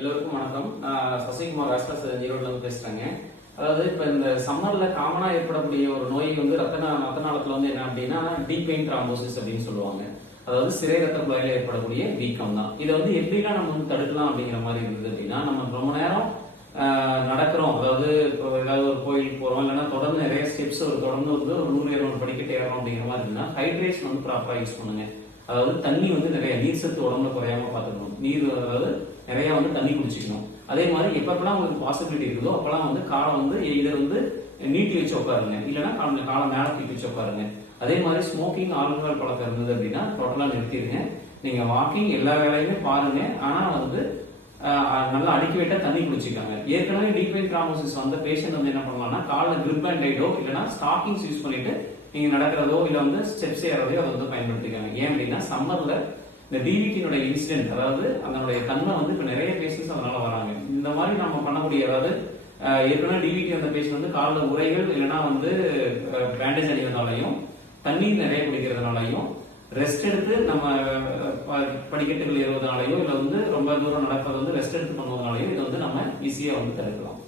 எல்லோருக்கும் வணக்கம். நான் சசிகுமார் ராஷ்டிரா ஈரோட்லேருந்து பேசுகிறேங்க அதாவது இப்போ இந்த சம்மரில் காமனாக ஏற்படக்கூடிய ஒரு நோய் வந்து ரத்த ரத்தநாளத்தில் வந்து என்ன அப்படின்னா டீ வெயின் த்ராம்போசிஸ் அப்படின்னு சொல்லுவாங்க. அதாவது சிறை ரத்த குழாயில் ஏற்படக்கூடிய வீக்கம் தான். இதை வந்து எப்படிலாம் நம்ம வந்து தடுக்கலாம் அப்படிங்கிற மாதிரி இருக்குது அப்படின்னா நம்ம ரொம்ப நேரம் நடக்கிறோம். அதாவது இப்போ ஏதாவது ஒரு கோயிலுக்கு போகிறோம் இல்லைன்னா தொடர்ந்து நிறைய ஸ்டெப்ஸ் ஒரு தொடர்ந்து வந்து ஒரு நூறு இருநூறு படிக்கட்டு ஏறோம் அப்படிங்கிற மாதிரி இருந்தால் ஹைட்ரேஷன் வந்து ப்ராப்பராக யூஸ் பண்ணுங்க. அதாவது தண்ணி வந்து நிறைய நீர் சத்து உடம்புல குறையாம பார்த்துக்கணும். நீர் அதாவது நிறைய வந்து தண்ணி குடிச்சிக்கணும். அதே மாதிரி எப்பப்பெல்லாம் உங்களுக்கு பாசிபிலிட்டி இருக்குதோ அப்பெல்லாம் வந்து காலை வந்து இதை வந்து நீட்டி வச்சு உட்காருங்க. இல்லைன்னா காலை காலை மேலே தூக்கி வச்சு உட்காருங்க. அதே மாதிரி ஸ்மோக்கிங் ஆல்கஹால் பழக்கம் இருந்தது அப்படின்னா டோட்டலாக நிறுத்திடுங்க. நீங்கள் வாக்கிங் எல்லா வேலையுமே பாருங்க. ஆனால் வந்து நல்லா அடுக்கி விட்டா தண்ணி குடிச்சிக்காங்க ஏற்கனவே டீப்ளைன் கிராமோசிஸ் வந்த பேஷண்ட் வந்து என்ன பண்ணலாம்னா காலில் கிரிப் அண்ட் டைடோ இல்லைன்னா ஸ்டாக்கிங்ஸ் யூஸ் பண்ணிட்டு நீங்க நடக்கிறதோ இல்லை வந்து ஸ்டெப்ஸ் ஏறதையோ அதை வந்து பயன்படுத்திக்காங்க ஏன் அப்படின்னா சம்மர்ல இந்த டிவிடியினுடைய இன்சிடென்ட் அதாவது அதனுடைய தன்மை வந்து இப்போ நிறைய பேஷண்ட்ஸ் அதனால வராங்க. இந்த மாதிரி நம்ம பண்ணக்கூடிய அதாவது ஏற்கனவே டிவிடி வந்த பேஷண்ட் வந்து காலில் உரைகள் இல்லைன்னா வந்து பேண்டேஜ் அடிக்கிறதுனாலையும் தண்ணீர் நிறைய குடிக்கிறதுனாலையும் ரெஸ்ட் எடுத்து நம்ம படிக்கட்டுகள் ஏறுவதனாலையோ இல்லை வந்து ரொம்ப தூரம் நடப்பது வந்து ரெஸ்ட் எடுத்து பண்ணுவதனாலையோ இதை வந்து நம்ம ஈஸியாக வந்து தடுக்கலாம்.